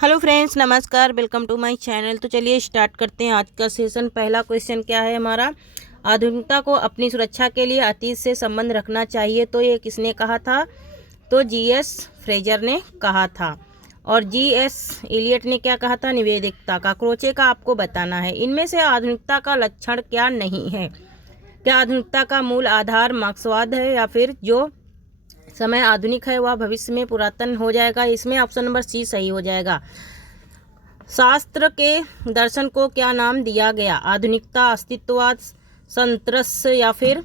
Hello friends, नमस्कार। Welcome to my channel. तो चलिए स्टार्ट करते हैं आज का सेशन। पहला क्वेश्चन क्या है हमारा, आधुनिकता को अपनी सुरक्षा के लिए अतीत से संबंध रखना चाहिए। तो ये किसने कहा था? तो जीएस फ्रेजर ने कहा था। और जीएस इलियट ने क्या कहा था? निवेदिकता का क्रोचे का आपको बताना है। इनमें से आधुनिकता का लक्षण क्या नहीं है? क्या आधुनिकता का मूल आधार मार्क्सवाद है, या फिर जो समय आधुनिक है वह भविष्य में पुरातन हो जाएगा? इसमें ऑप्शन नंबर सी सही हो जाएगा। शास्त्र के दर्शन को क्या नाम दिया गया? आधुनिकता, अस्तित्ववाद, संतरस या फिर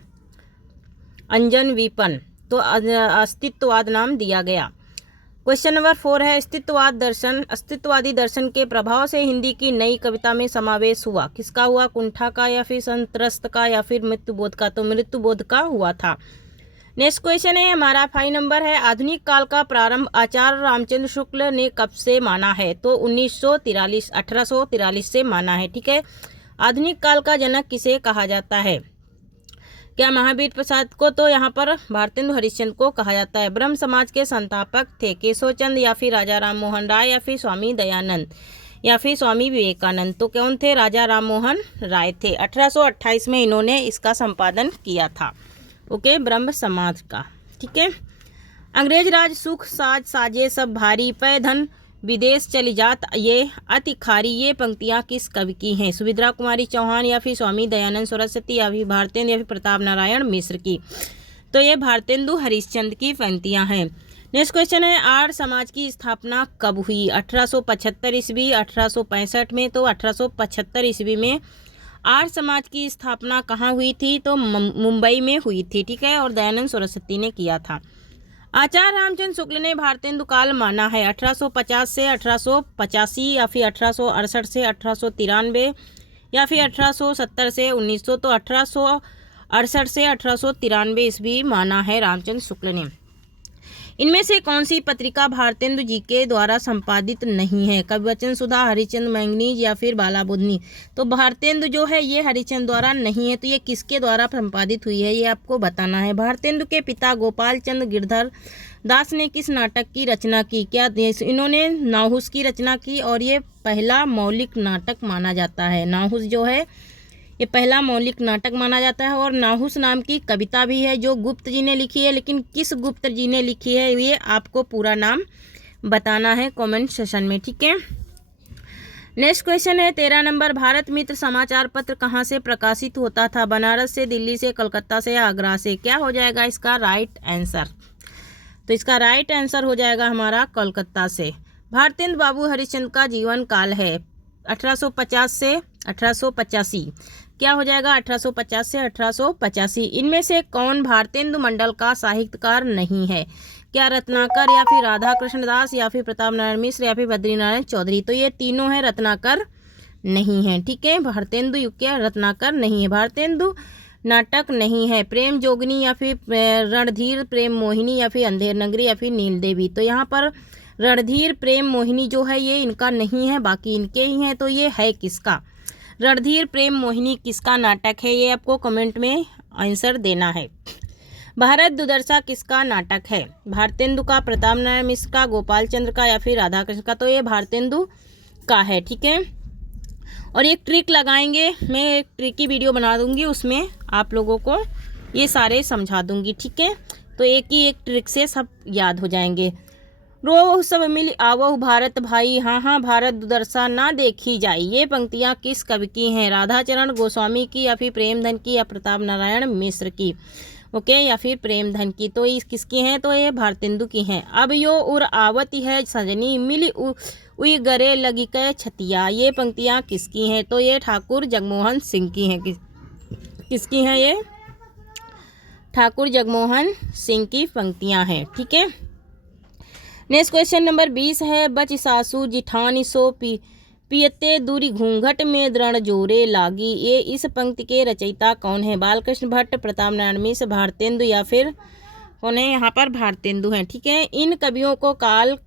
अंजन विपन? तो अस्तित्ववाद नाम दिया गया। क्वेश्चन नंबर 4 है, अस्तित्ववादी दर्शन के प्रभाव से हिंदी की नई कविता में समावेश हुआ। किसका हुआ? कुंठा का, या फिर संतरस्त का, या फिर मृत्युबोध का? तो मृत्युबोध का हुआ था। नेक्स्ट क्वेश्चन है हमारा 5 नंबर है, आधुनिक काल का प्रारंभ आचार्य रामचंद्र शुक्ल ने कब से माना है? तो 1843 से माना है। ठीक है। आधुनिक काल का जनक किसे कहा जाता है? क्या महावीर प्रसाद को? तो यहाँ पर भारतेंदु हरिश्चंद्र को कहा जाता है। ब्रह्म समाज के संस्थापक थे केशव चंद्र, या फिर राजा राम मोहन राय, या फिर स्वामी दयानंद, या फिर स्वामी विवेकानंद? तो कौन थे? राजा राम मोहन राय थे। 1828 में इन्होंने इसका संपादन किया था। ओके, ब्रह्म समाज का। ठीक है। अंग्रेज राज सुख साज साजे सब भारी, पै धन विदेश चली जात ये अति खारी। ये पंक्तियां किस कवि की हैं? सुभद्रा कुमारी चौहान, या फिर स्वामी दयानंद सरस्वती, या फिर भारतेंदु, या फिर प्रताप नारायण मिश्र की? तो ये भारतेंदु हरिश्चंद्र की पंक्तियां हैं। नेक्स्ट क्वेश्चन है, आर्य समाज की स्थापना कब हुई? 1875 ईस्वी, 1865 में? तो 1875 ईस्वी में आर्य समाज की स्थापना कहाँ हुई थी? तो मुंबई में हुई थी। ठीक है। और दयानंद सरस्वती ने किया था। आचार्य रामचंद्र शुक्ल ने भारतेंदु काल माना है 1850 से 1885, या फिर 1868 से 1893, या फिर 1870 से 1900? तो 1868 से 1893 ईस्वी माना है रामचंद्र शुक्ल ने। इनमें से कौन सी पत्रिका भारतेंदु जी के द्वारा संपादित नहीं है? कविवचन सुधा, हरिचंद्र मैंगनीज, या फिर बालाबुधनी? तो भारतेंदु जो है ये हरिचंद्र द्वारा नहीं है। तो ये किसके द्वारा संपादित हुई है, ये आपको बताना है। भारतेंदु के पिता गोपाल चंद्र गिरधर दास ने किस नाटक की रचना की? क्या इन्होंने नाहुस की रचना की, और ये पहला मौलिक नाटक माना जाता है। नाहुस जो है ये पहला मौलिक नाटक माना जाता है। और नाहुस नाम की कविता भी है जो गुप्त जी ने लिखी है, लेकिन किस गुप्त जी ने लिखी है ये आपको पूरा नाम बताना है कमेंट सेशन में। ठीक है। नेक्स्ट क्वेश्चन है 13 नंबर, भारत मित्र समाचार पत्र कहाँ से प्रकाशित होता था? बनारस से, दिल्ली से, कलकत्ता से, या आगरा से? क्या हो जाएगा इसका राइट आंसर? तो इसका राइट आंसर हो जाएगा हमारा कलकत्ता से। भारतेंदु बाबू हरिश्चंद्र का जीवन काल है 1850 से 1885। क्या हो जाएगा? 1850 से 1885। इनमें से कौन भारतेंदु मंडल का साहित्यकार नहीं है? क्या रत्नाकर, या फिर राधा कृष्ण दास, या फिर प्रताप नारायण मिश्र, या फिर बद्रीनारायण चौधरी? तो ये तीनों है, रत्नाकर नहीं है। ठीक है। भारतेंदु युग के रत्नाकर नहीं है। भारतेंदु नाटक नहीं है। प्रेम जोगनी, या फिर रणधीर प्रेम मोहिनी, या फिर अंधेर नगरी, या फिर नील देवी? तो यहाँ पर रणधीर प्रेम मोहिनी जो है ये इनका नहीं है, बाकी इनके ही हैं। तो ये है किसका? रणधीर प्रेम मोहिनी किसका नाटक है? ये आपको कमेंट में आंसर देना है। भारत दुर्दशा किसका नाटक है? भारतेंदु का, प्रताप नारायण मिश्र का, गोपाल चंद्र का, या फिर राधा कृष्ण का? तो ये भारतेंदु का है। ठीक है। और एक ट्रिक लगाएंगे, मैं एक ट्रिक की वीडियो बना दूंगी, उसमें आप लोगों को ये सारे समझा दूंगी। ठीक है। तो एक ही एक ट्रिक से सब याद हो जाएंगे। रोवहु सब मिल आवहु भारत भाई, हाँ हाँ भारत दुर्दशा ना देखी जाई। ये पंक्तियाँ किस कवि की हैं? राधाचरण गोस्वामी की, या फिर प्रेमधन की, या प्रताप नारायण मिश्र की? ओके, या फिर प्रेमधन की? तो इस किसकी हैं? तो ये भारतेंदु की हैं। अब यो उर आवती है सजनी, मिली उई गरे लगी कै छतिया। ये पंक्तियाँ किसकी हैं? तो ये ठाकुर जगमोहन सिंह की हैं। किसकी हैं ये? ठाकुर जगमोहन सिंह की पंक्तियाँ हैं। ठीक है। नेक्स्ट क्वेश्चन नंबर 20 है, बच सासू जिठानी सो पियते दूरी घूंघट में दृढ़ जोरे लागी। ये इस पंक्ति के रचयिता कौन है? बालकृष्ण भट्ट, प्रताप नारायण मिश्र, भारतेंदु, या फिर कौन है? यहाँ पर भारतेंदु हैं। ठीक है। इन कवियों को काल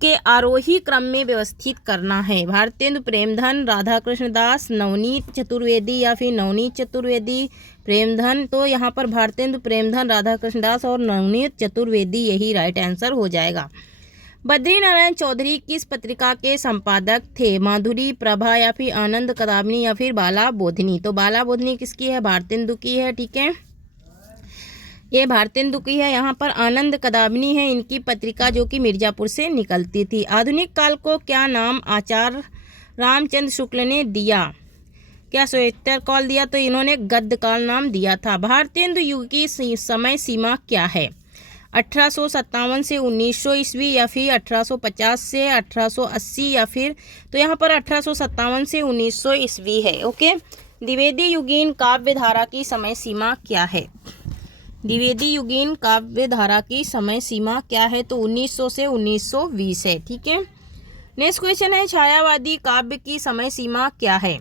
के आरोही क्रम में व्यवस्थित करना है। भारतेंदु, प्रेमधन, राधा कृष्ण दास, नवनीत चतुर्वेदी, या फिर नवनीत चतुर्वेदी, प्रेमधन? तो यहाँ पर भारतेंदु, प्रेमधन, राधा कृष्ण दास और नवनीत चतुर्वेदी यही राइट आंसर हो जाएगा। बद्री नारायण चौधरी किस पत्रिका के संपादक थे? माधुरी, प्रभा या फिर आनंद कदामिनी या फिर बाला बोधिनी? तो बाला बोधिनी किसकी है? भारतेंदु की है। ठीक है, ये भारतेंदु की है। यहाँ पर आनंद कदामिनी है इनकी पत्रिका, जो कि मिर्जापुर से निकलती थी। आधुनिक काल को क्या नाम आचार्य रामचंद्र शुक्ल ने दिया? क्या श्वेतर काल दिया? तो इन्होंने गद्य काल नाम दिया था। भारतेंदु युग की समय सीमा क्या है? 1857 से 1900 ईस्वी या फिर 1850 से 1880 या फिर, तो यहाँ पर 1857 से 1900 ईस्वी है। ओके, द्विवेदी युगीन काव्य धारा की समय सीमा क्या है? द्विवेदी युगीन काव्य धारा की समय सीमा क्या है? तो 1900 से 1920 है। ठीक है, नेक्स्ट क्वेश्चन है छायावादी काव्य की समय सीमा क्या है?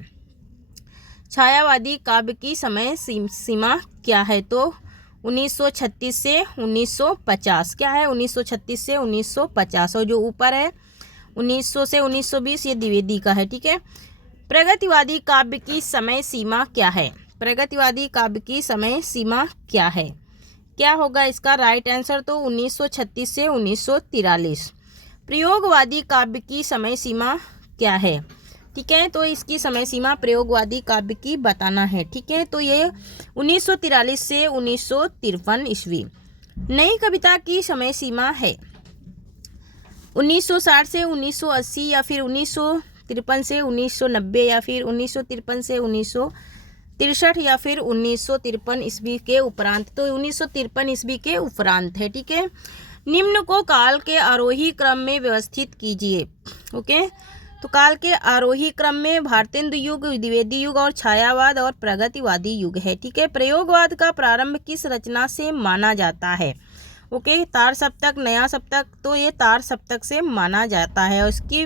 छायावादी काव्य की समय सीमा क्या है? तो 1936 से 1950। क्या है? 1936 से 1950, और जो ऊपर है 1900 से 1920 ये द्विवेदी का है। ठीक है, प्रगतिवादी काव्य की समय सीमा क्या है? प्रगतिवादी काव्य की समय सीमा क्या है? क्या होगा इसका राइट आंसर? तो 1936 से 1943। प्रयोगवादी काव्य की समय सीमा क्या है? ठीक है, तो इसकी समय सीमा प्रयोगवादी काव्य की बताना है। ठीक है, तो ये 1943 से 1953 ईस्वी। नई कविता की समय सीमा है 1960 से 1980 या फिर 1953 से 1990 या फिर 1953 से 1963 या फिर 1953 ईस्वी के उपरांत। तो 1953 ईस्वी के उपरांत है। ठीक है, निम्न को काल के आरोही क्रम में व्यवस्थित कीजिए। ओके, तो काल के आरोही क्रम में भारतेंदु युग, द्विवेदी युग और छायावाद और प्रगतिवादी युग है। ठीक है, प्रयोगवाद का प्रारंभ किस रचना से माना जाता है? ओके, तार सप्तक, नया सप्तक, तो ये तार सप्तक से माना जाता है। और इसकी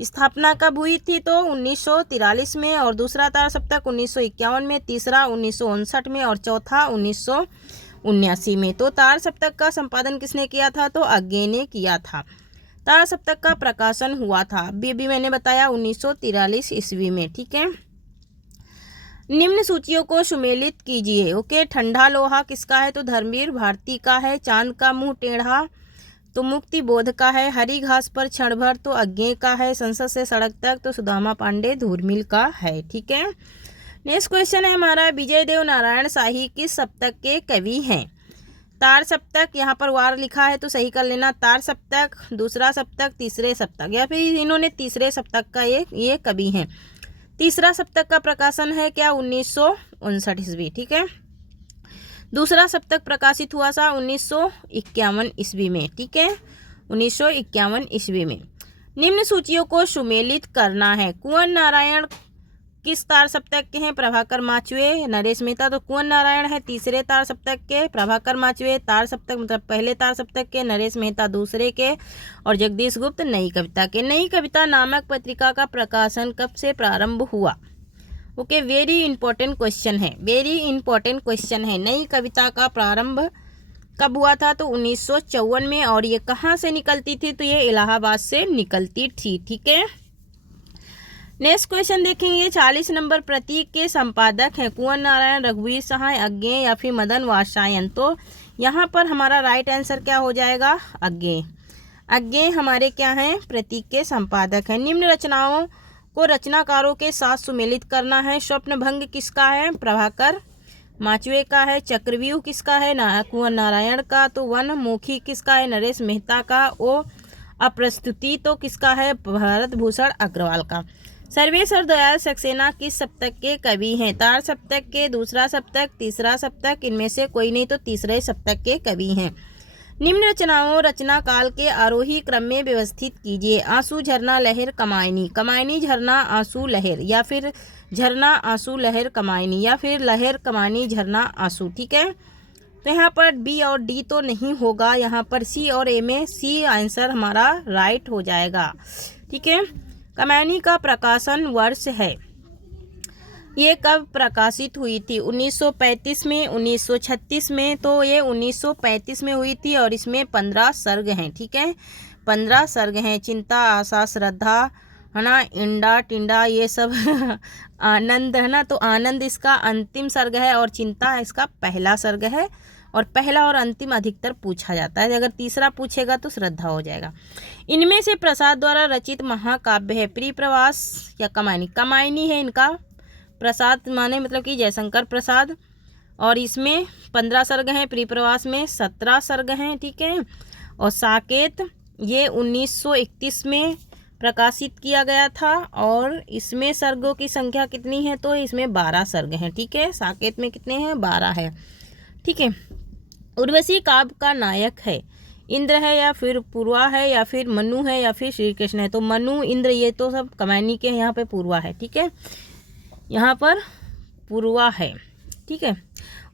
स्थापना कब हुई थी? तो 1943 में, और दूसरा तार सप्तक 1951 में, तीसरा 1959 में और चौथा 1979 में। तो तार सप्तक का संपादन किसने किया था? तो अज्ञे ने किया था। तार सप्तक का प्रकाशन हुआ था, अभी मैंने बताया, 1943 ईस्वी में। ठीक है, निम्न सूचियों को सुमेलित कीजिए। ओके, ठंडा लोहा किसका है? तो धर्मवीर भारती का है। चांद का मुंह टेढ़ा तो मुक्ति बोध का है। हरी घास पर क्षण भर तो अज्ञे का है। संसद से सड़क तक तो सुदामा पांडे धूर्मिल का है। ठीक है, नेक्स्ट क्वेश्चन है हमारा, विजय देव नारायण शाही किस सप्तक के कवि हैं? तार सप्तक, यहाँ पर वार लिखा है तो सही कर लेना। तार सप्तक, दूसरा सप्तक, तीसरे सप्तक, या फिर इन्होंने तीसरे सप्तक का ये कवि हैं। तीसरा सप्तक का प्रकाशन है क्या? 1959 ईस्वी। ठीक है, दूसरा सप्तक प्रकाशित हुआ था 1951 ईस्वी में। ठीक है, 1951 ईस्वी में। निम्न सूचियों को सुमेलित करना है। कुंवर नारायण किस तार सप्तक के हैं? प्रभाकर माचवे, नरेश मेहता, तो कुंवर नारायण है तीसरे तार सप्तक के, प्रभाकर माचवे तार सप्तक मतलब पहले तार सप्तक के, नरेश मेहता दूसरे के, और जगदीश गुप्त नई कविता के। नई कविता नामक पत्रिका का प्रकाशन कब से प्रारंभ हुआ? ओके, वेरी इंपॉर्टेंट क्वेश्चन है, वेरी इंपॉर्टेंट क्वेश्चन है। नई कविता का प्रारंभ कब हुआ था? तो 1954 में। और ये कहाँ से निकलती थी? तो ये इलाहाबाद से निकलती थी। ठीक है, नेक्स्ट क्वेश्चन देखेंगे। 40 नंबर प्रतीक के संपादक हैं कुंवर नारायण, रघुवीर सहाय, अज्ञे या फिर मदन वात्स्यायन। तो यहाँ पर हमारा राइट आंसर क्या हो जाएगा? अज्ञे। अज्ञे हमारे क्या हैं? प्रतीक के संपादक हैं। निम्न रचनाओं को रचनाकारों के साथ सुमेलित करना है। स्वप्नभंग किसका है? प्रभाकर माचवे का है। चक्रव्यूह किसका है? कुंवर नारायण का। तो वनमुखी किसका है? नरेश मेहता का। ओ अप्रस्तुति तो किसका है? भरत भूषण अग्रवाल का। सर्वेश्वर दयाल सक्सेना किस सप्तक के कवि हैं? तार सप्तक के, दूसरा सप्तक, तीसरा सप्तक, इनमें से कोई नहीं, तो तीसरे सप्तक के कवि हैं। निम्न रचनाओं रचना काल के आरोही क्रम में व्यवस्थित कीजिए। आंसू, झरना, लहर, कमायनी। कमायनी, झरना, आंसू, लहर, या फिर झरना, आंसू, लहर, कमायनी, या फिर लहर, कमानी, झरना, आंसू। ठीक है, तो यहाँ पर बी और डी तो नहीं होगा, यहाँ पर सी और ए में सी आंसर हमारा राइट हो जाएगा। ठीक है, कमायनी का प्रकाशन वर्ष है, ये कब प्रकाशित हुई थी? 1935 में, 1936 में। तो ये 1935 में हुई थी और इसमें 15 सर्ग हैं। ठीक है, 15 सर्ग हैं। चिंता, आशा, श्रद्धा, है ना, इंडा, टिंडा, ये सब आनंद, है ना, तो आनंद इसका अंतिम सर्ग है और चिंता इसका पहला सर्ग है। और पहला और अंतिम अधिकतर पूछा जाता है, अगर तीसरा पूछेगा तो श्रद्धा हो जाएगा। इनमें से प्रसाद द्वारा रचित महाकाव्य है प्रियप्रवास या कमायनी। कमायनी है इनका, प्रसाद माने मतलब कि जयशंकर प्रसाद, और इसमें 15 सर्ग हैं, प्रियप्रवास में 17 सर्ग हैं, ठीक है। और साकेत ये 1931 में प्रकाशित किया गया था, और इसमें सर्गों की संख्या कितनी है, तो इसमें 12 सर्ग हैं, ठीक है। साकेत में कितने हैं, 12 है, ठीक है। उर्वशी काव्य का नायक है, इंद्र है या फिर पूर्वा है या फिर मनु है या फिर श्री कृष्ण है। तो मनु, इंद्र ये तो सब कमायनी के, यहाँ पे पूर्वा है, ठीक है, यहाँ पर पूर्वा है, ठीक है।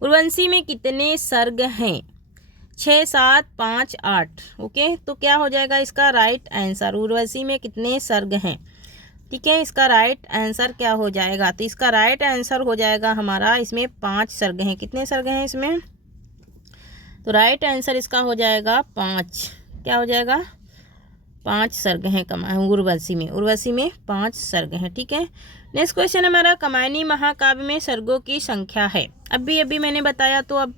उर्वशी में कितने सर्ग हैं, 6, 7, 5, 8, ओके। तो क्या हो जाएगा इसका राइट आंसर, उर्वशी में कितने सर्ग हैं, ठीक है। इसका राइट आंसर क्या हो जाएगा, तो इसका राइट आंसर हो जाएगा हमारा, इसमें 5 सर्ग हैं। कितने सर्ग हैं इसमें, तो राइट आंसर इसका हो जाएगा 5, क्या हो जाएगा, 5 सर्ग हैं उर्वशी में, उर्वशी में 5 सर्ग हैं, ठीक है। नेक्स्ट क्वेश्चन हमारा, कमायनी महाकाव्य में सर्गों की संख्या है, अभी मैंने बताया तो अब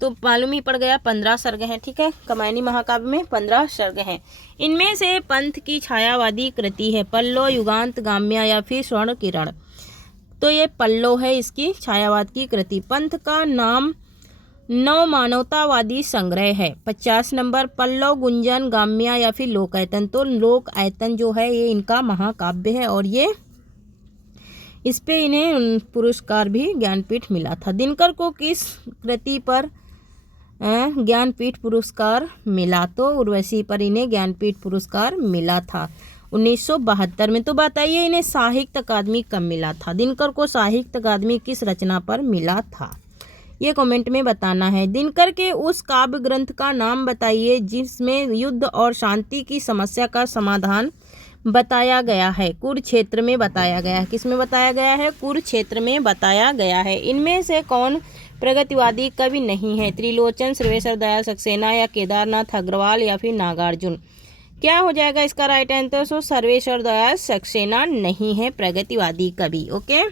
तो मालूम ही पड़ गया, 15 सर्ग हैं, ठीक है। कमायनी महाकाव्य में 15 सर्ग हैं। इनमें से पंथ की छायावादी कृति है पल्लो, युगांत, गाम्या या फिर स्वर्ण किरण। तो ये पल्लो है इसकी छायावाद की कृति। पंथ का नाम नव मानवतावादी संग्रह है 50 नंबर। पल्लव, गुंजन, गाम्या या फिर लोकायतन। तो लोकायतन जो है ये इनका महाकाव्य है, और ये इस पे इन्हें पुरस्कार भी ज्ञानपीठ मिला था। दिनकर को किस कृति पर ज्ञानपीठ पुरस्कार मिला, तो उर्वशी पर इन्हें ज्ञानपीठ पुरस्कार मिला था 1972 में। तो बताइए इन्हें साहित्य अकादमी कब मिला था, दिनकर को साहित्य अकादमी किस रचना पर मिला था, ये कमेंट में बताना है। दिनकर के उस काव्य ग्रंथ का नाम बताइए जिसमें युद्ध और शांति की समस्या का समाधान बताया गया है। कुरुक्षेत्र में बताया गया है, किसमें बताया गया है, कुरुक्षेत्र में बताया गया है। इनमें से कौन प्रगतिवादी कवि नहीं है, त्रिलोचन, सर्वेश्वर दयाल सक्सेना या केदारनाथ अग्रवाल या फिर नागार्जुन। क्या हो जाएगा इसका राइट आंसर, तो सर्वेश्वर दयाल सक्सेना नहीं है प्रगतिवादी कवि, ओके।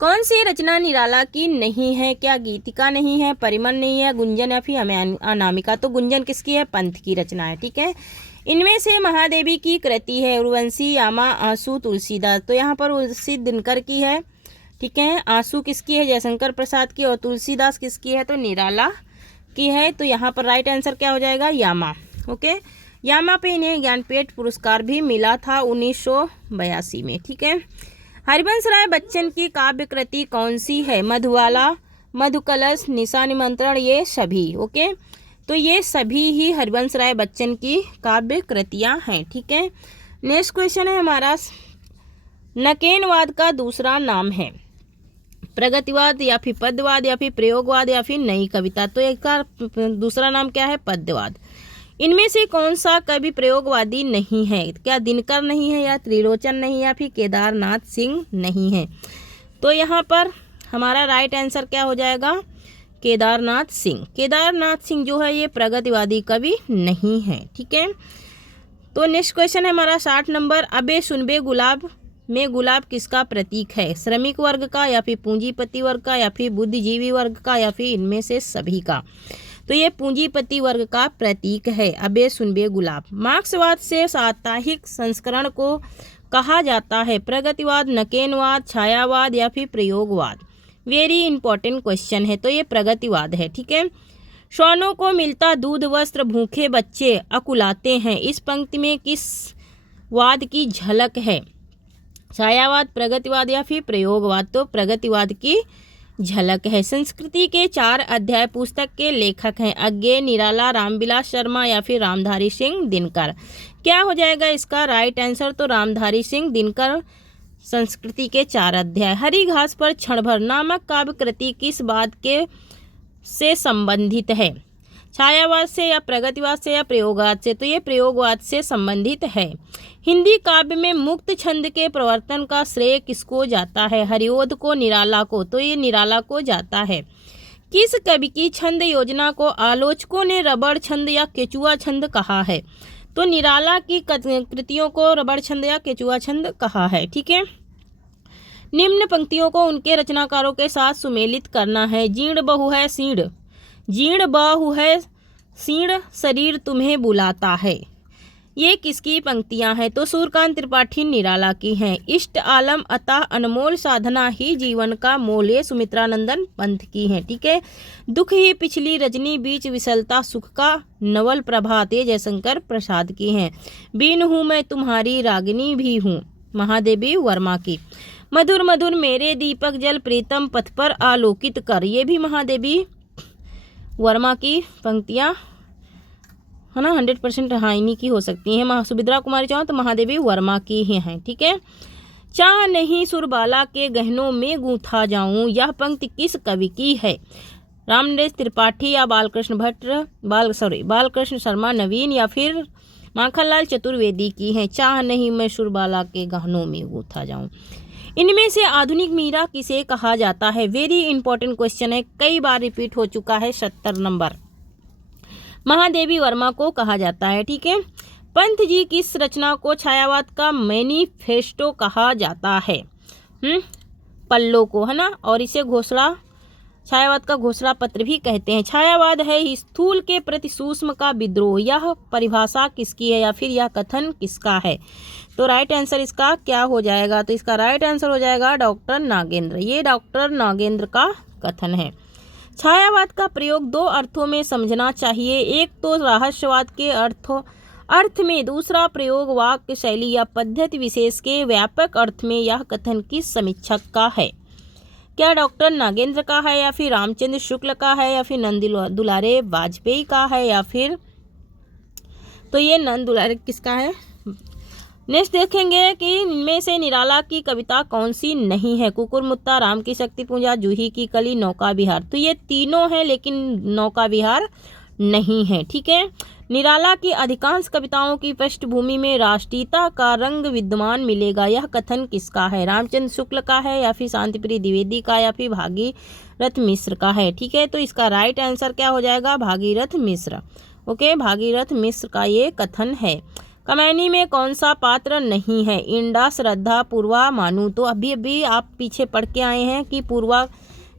कौन सी रचना निराला की नहीं है, क्या गीतिका नहीं है, परिमल नहीं है, गुंजन या फिर अनामिका। तो गुंजन किसकी है, पंथ की रचना है, ठीक है। इनमें से महादेवी की कृति है उर्वशी, यामा, आंसू, तुलसीदास। तो यहाँ पर उर्वशी दिनकर की है, ठीक है। आंसू किसकी है, जयशंकर प्रसाद की, और तुलसीदास किसकी है, तो निराला की है। तो यहाँ पर राइट आंसर क्या हो जाएगा, यामा, ओके। यामा पे इन्हें ज्ञानपीठ पुरस्कार भी मिला था 1982 में, ठीक है। हरिवंश राय बच्चन की काव्य कृति कौन सी है, मधुबाला, मधुकलश, निशा निमंत्रण, ये सभी, ओके। तो ये सभी ही हरिवंश राय बच्चन की काव्य कृतियाँ हैं, ठीक है। नेक्स्ट क्वेश्चन है हमारा, नकेनवाद का दूसरा नाम है प्रगतिवाद या फिर पद्यवाद या फिर प्रयोगवाद या फिर नई कविता। तो इसका दूसरा नाम क्या है, पद्यवाद। इनमें से कौन सा कवि प्रयोगवादी नहीं है, क्या दिनकर नहीं है, या त्रिलोचन नहीं, या फिर केदारनाथ सिंह नहीं है। तो यहाँ पर हमारा राइट आंसर क्या हो जाएगा, केदारनाथ सिंह। केदारनाथ सिंह जो है ये प्रगतिवादी कवि नहीं है, ठीक है। तो नेक्स्ट क्वेश्चन है हमारा 60 नंबर, अबे सुनबे गुलाब में गुलाब किसका प्रतीक है, श्रमिक वर्ग का या फिर पूंजीपति वर्ग का या फिर बुद्धिजीवी वर्ग का या फिर इनमें से सभी का। तो ये पूंजीपति वर्ग का प्रतीक है अबे सुनबे गुलाब। मार्क्सवाद से साप्ताहिक संस्करण को कहा जाता है प्रगतिवाद, नकेनवाद, छायावाद या फिर प्रयोगवाद। वेरी इंपॉर्टेंट क्वेश्चन है, तो ये प्रगतिवाद है, ठीक है। श्वानों को मिलता दूध वस्त्र भूखे बच्चे अकुलाते हैं, इस पंक्ति में किस वाद की झलक है, छायावाद, प्रगतिवाद या फिर प्रयोगवाद। तो प्रगतिवाद की झलक है। संस्कृति के 4 अध्याय पुस्तक के लेखक हैं अज्ञे, निराला, रामविलास शर्मा या फिर रामधारी सिंह दिनकर। क्या हो जाएगा इसका राइट आंसर, तो रामधारी सिंह दिनकर संस्कृति के 4 अध्याय। हरी घास पर क्षण भर नामक काव्य कृति किस बात के से संबंधित है, छायावाद से या प्रगतिवाद से या प्रयोगवाद से। तो ये प्रयोगवाद से संबंधित है। हिंदी काव्य में मुक्त छंद के प्रवर्तन का श्रेय किसको जाता है, हरिओध को, निराला को। तो ये निराला को जाता है। किस कवि की छंद योजना को आलोचकों ने रबड़ छंद या केचुआ छंद कहा है, तो निराला की कृतियों को रबड़ छंद या केचुआ छंद कहा है, ठीक है। निम्न पंक्तियों को उनके रचनाकारों के साथ सुमेलित करना है। जीर्ण बहु है सीढ़, जीर्ण बाहु है सीर्ण शरीर तुम्हें बुलाता है। ये किसकी पंक्तियां हैं? तो सूर्यकांत त्रिपाठी निराला की हैं। इष्ट आलम अतः अनमोल साधना ही जीवन का मोल, ये सुमित्रानंदन पंत की हैं। ठीक है। दुख ही पिछली रजनी बीच विसलता सुख का नवल प्रभात, ये जयशंकर प्रसाद की हैं। बीन हूँ मैं तुम्हारी रागिनी भी हूँ, महादेवी वर्मा की। मधुर मधुर मेरे दीपक जल प्रीतम पथ पर आलोकित कर, ये भी महादेवी वर्मा की पंक्तियाँ है ना, 100% हाँ इन्हीं की हो सकती हैं। सुभद्रा कुमारी चौहान तो महादेवी वर्मा की ही हैं। ठीक है। चाह नहीं सुरबाला के गहनों में गूंथा जाऊं, यह पंक्ति किस कवि की है? रामनरेश त्रिपाठी या बालकृष्ण भट्ट बालकृष्ण शर्मा नवीन या फिर माखनलाल चतुर्वेदी की हैं। चाह नहीं मैं सुरबाला के गहनों में गूंथा जाऊं। इनमें से आधुनिक मीरा किसे कहा जाता है? वेरी इंपॉर्टेंट क्वेश्चन है, कई बार रिपीट हो चुका है। 70 नंबर महादेवी वर्मा को कहा जाता है। ठीक है। पंत जी की इस रचना को छायावाद का मैनिफेस्टो कहा जाता है। पल्लो को, है ना, और इसे घोषणा छायावाद का घोषणा पत्र भी कहते हैं। छायावाद है स्थूल के प्रति सूक्ष्म का विद्रोह, यह परिभाषा किसकी है या फिर यह कथन किसका है? तो राइट आंसर इसका क्या हो जाएगा? तो इसका राइट आंसर हो जाएगा डॉक्टर नागेंद्र। ये डॉक्टर नागेंद्र का कथन है। छायावाद का प्रयोग दो अर्थों में समझना चाहिए, एक तो रहस्यवाद के अर्थ में, दूसरा प्रयोग वाक्य शैली या पद्धति विशेष के व्यापक अर्थ में। यह कथन किस समीक्षक का है? क्या डॉक्टर नागेंद्र का है या फिर रामचंद्र शुक्ल का है या फिर नंद दुलारे वाजपेयी का है या फिर, तो ये नंद दुलारे किसका है? नेक्स्ट देखेंगे कि इनमें से निराला की कविता कौन सी नहीं है? कुकुरमुत्ता, राम की शक्ति पूजा, जूही की कली, नौका विहार। तो ये तीनों हैं लेकिन नौका विहार नहीं है। ठीक है। निराला की अधिकांश कविताओं की पृष्ठभूमि में राष्ट्रीयता का रंग विद्यमान मिलेगा, यह कथन किसका है? रामचंद्र शुक्ल का है या फिर शांतिप्रिय द्विवेदी का या फिर भागीरथ मिश्र का है? ठीक है। तो इसका राइट आंसर क्या हो जाएगा? भागीरथ मिश्र। ओके, भागीरथ मिश्र का ये कथन है। कमैनी में कौन सा पात्र नहीं है? इंडा, श्रद्धा, पूर्वा, मानू। तो अभी आप पीछे पढ़ के आए हैं कि पूर्वा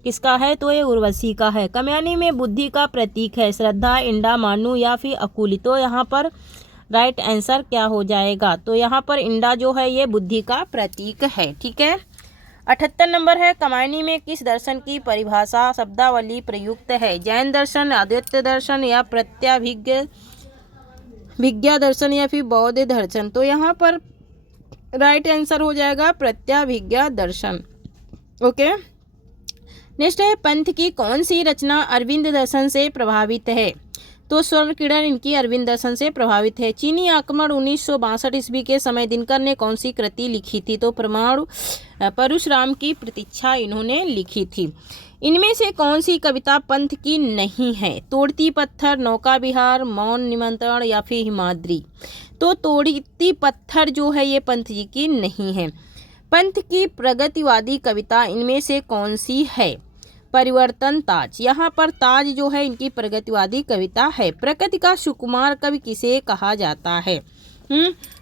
किसका है? तो ये उर्वशी का है। कमैनी में बुद्धि का प्रतीक है, श्रद्धा, इंडा, मानू या फिर अकुली। तो यहाँ पर राइट आंसर क्या हो जाएगा? तो यहाँ पर इंडा जो है ये बुद्धि का प्रतीक है। ठीक है। 78 नंबर है, कमैनी में किस दर्शन की परिभाषा शब्दावली प्रयुक्त है? जैन दर्शन, अद्वैत दर्शन या प्रत्याभिज्ञा दर्शन या फिर बौद्ध दर्शन। तो यहाँ पर राइट आंसर हो जाएगा प्रत्याभिज्ञा दर्शन। ओके। नेक्स्ट है, पंथ की कौन सी रचना अरविंद दर्शन से प्रभावित है? तो स्वर्ण किरण इनकी अरविंद दर्शन से प्रभावित है। चीनी आक्रमण 1962 ईस्वी के समय दिनकर ने कौन सी कृति लिखी थी? तो परशुराम की प्रतीक्षा इन्होंने लिखी थी। इनमें से कौन सी कविता पंथ की नहीं है? तोड़ती पत्थर, नौका विहार, मौन निमंत्रण या फिर हिमाद्री। तो तोड़ती पत्थर जो है ये पंथ जी की नहीं है। पंथ की प्रगतिवादी कविता इनमें से कौन सी है? परिवर्तन ताज। यहाँ पर ताज जो है इनकी प्रगतिवादी कविता है। प्रकृति का सुकुमार कवि किसे कहा जाता है?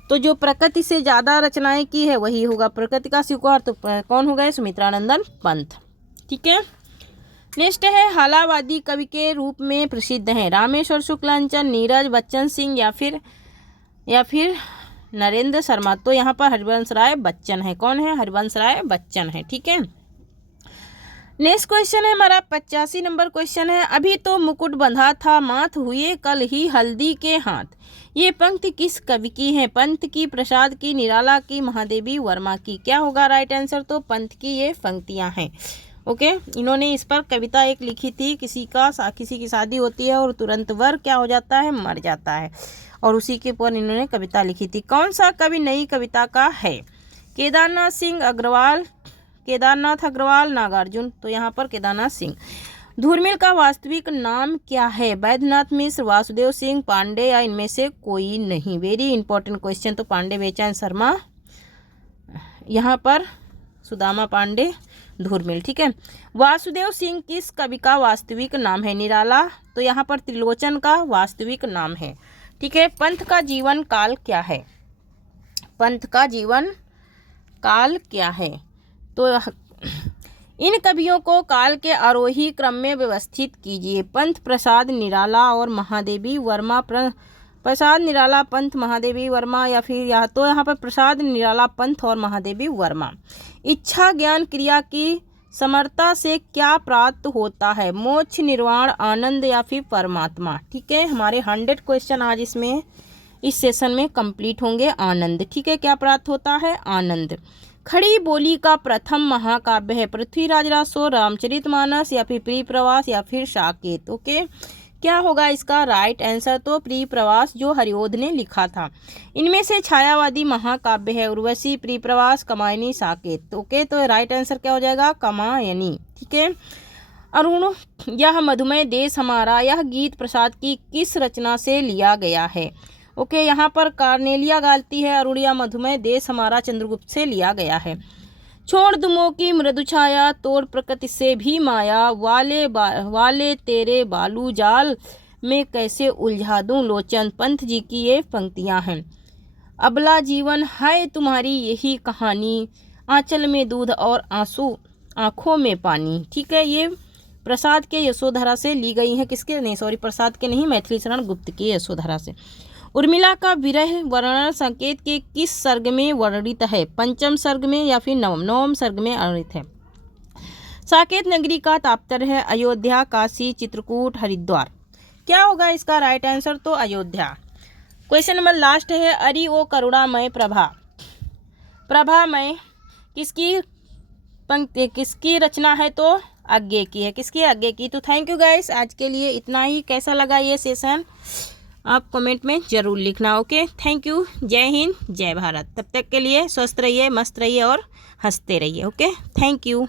तो जो प्रकृति से ज़्यादा रचनाएं की है वही होगा प्रकृति का सुकुमार। तो कौन हो गए? सुमित्रानंदन पंत। ठीक है। नेक्स्ट है, हालावादी कवि के रूप में प्रसिद्ध हैं रामेश्वर शुक्लांचल, नीरज बच्चन सिंह या फिर नरेंद्र शर्मा। तो यहाँ पर हरिवंश राय बच्चन है। कौन है? हरिवंश राय बच्चन है। ठीक है। नेक्स्ट क्वेश्चन है हमारा 85 नंबर क्वेश्चन है, अभी तो मुकुट बंधा था माथ हुए कल ही हल्दी के हाथ। ये पंक्ति किस कवि की है? पंत की, प्रसाद की, निराला की, महादेवी वर्मा की। क्या होगा राइट आंसर? तो पंत की ये पंक्तियां हैं। ओके। इन्होंने इस पर कविता एक लिखी थी, किसी की शादी होती है और तुरंत वर क्या हो जाता है? मर जाता है, और उसी के ऊपर इन्होंने कविता लिखी थी। कौन सा कवि नई कविता का है? केदारनाथ अग्रवाल, नागार्जुन। तो यहाँ पर केदारनाथ सिंह। धूर्मिल का वास्तविक नाम क्या है? वैद्यनाथ मिश्र, वासुदेव सिंह, पांडे या इनमें से कोई नहीं। Very important question. तो पांडे बेचैन शर्मा, यहाँ पर सुदामा पांडे, धूर्मिल। ठीक है। वासुदेव सिंह किस कवि का वास्तविक नाम है? निराला। तो यहाँ पर त्रिलोचन का वास्तविक नाम है। ठीक है। पंथ का जीवन काल क्या है? पंथ का जीवन काल क्या है? तो इन कवियों को काल के आरोही क्रम में व्यवस्थित कीजिए। पंथ प्रसाद निराला और महादेवी वर्मा। प्रसाद निराला पंथ महादेवी वर्मा, या फिर यहाँ पर प्रसाद निराला पंथ और महादेवी वर्मा। इच्छा ज्ञान क्रिया की समर्था से क्या प्राप्त होता है? मोक्ष, निर्वाण, आनंद या फिर परमात्मा। ठीक है, हमारे 100 क्वेश्चन आज इसमें इस सेशन में कंप्लीट होंगे। आनंद। ठीक है, क्या प्राप्त होता है? आनंद। खड़ी बोली का प्रथम महाकाव्य है पृथ्वीराज रासो, रामचरितमानस या फिर प्रियप्रवास या फिर साकेत। ओके, क्या होगा इसका राइट आंसर? तो प्रियप्रवास जो हरिओध ने लिखा था। इनमें से छायावादी महाकाव्य है उर्वशी, प्रियप्रवास, कामायनी, साकेत। ओके, तो राइट आंसर क्या हो जाएगा? कामायनी। ठीक है। अरुण, यह मधुमेह देश हमारा, यह गीत प्रसाद की किस रचना से लिया गया है? ओके, यहाँ पर कार्नेलिया गाती है अरुणिया मधुमेह देश हमारा चंद्रगुप्त से लिया गया है। छोड़ दुमों की मृदु छाया, तोड़ प्रकृति से भी माया, वाले तेरे बालू जाल में कैसे उलझा दूं लोचन। पंत जी की ये पंक्तियां हैं। अबला जीवन है तुम्हारी यही कहानी, आंचल में दूध और आंसू आंखों में पानी। ठीक है, ये प्रसाद के यशोधरा से ली गई है। किसके? नहीं, सॉरी, प्रसाद के नहीं, मैथिली शरण गुप्त की यशोधरा से। उर्मिला का विरह वर्णन संकेत के किस सर्ग में वर्णित है? पंचम सर्ग में या फिर नवम सर्ग में वर्णित है। साकेत नगरी का तात्पर्य है अयोध्या, काशी, चित्रकूट, हरिद्वार। क्या होगा इसका राइट आंसर? तो अयोध्या। क्वेश्चन नंबर लास्ट है। अरि ओ करुणामय प्रभा। प्रभामय किसकी रचना है? तो आज्ञे की है। किसकी? आज्ञे की। तो थैंक यू गाइस, आज के लिए इतना ही। कैसा लगा ये सेशन आप कमेंट में ज़रूर लिखना। Okay, thank you. जय हिंद, जय भारत। तब तक के लिए स्वस्थ रहिए, मस्त रहिए और हंसते रहिए। Okay, thank you.